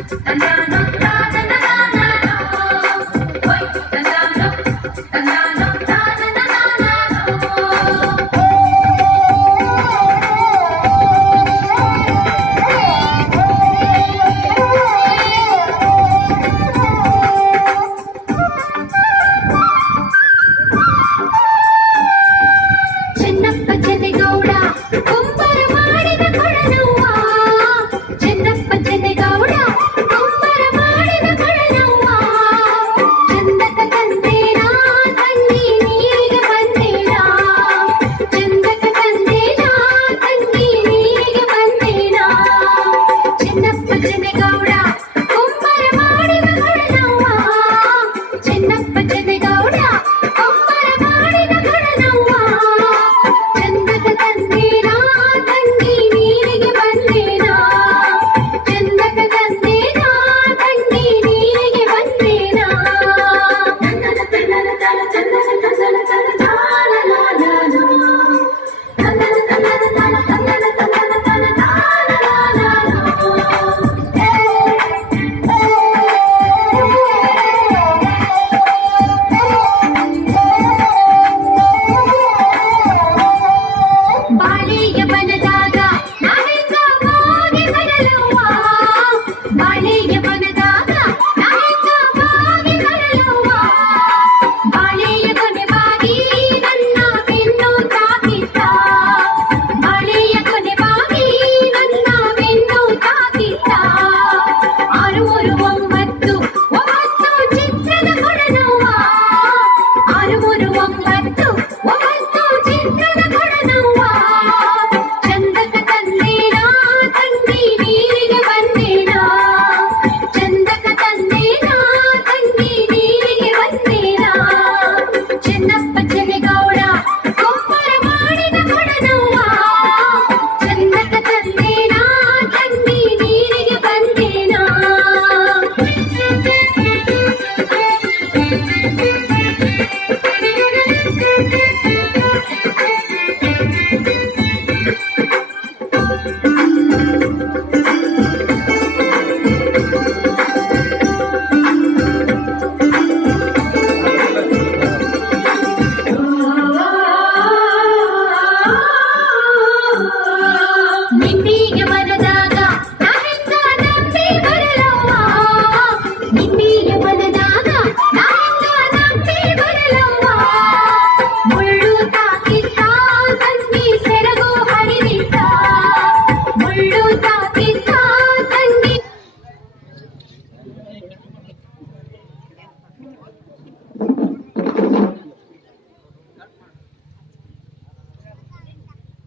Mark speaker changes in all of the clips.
Speaker 1: And I'm not. out.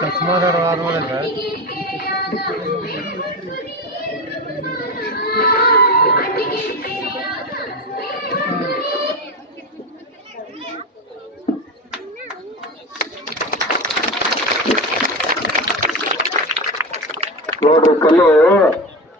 Speaker 2: चश्मा का रवाज हो रहा है ನೋಡ್ರಿ ಕಲ್ಲು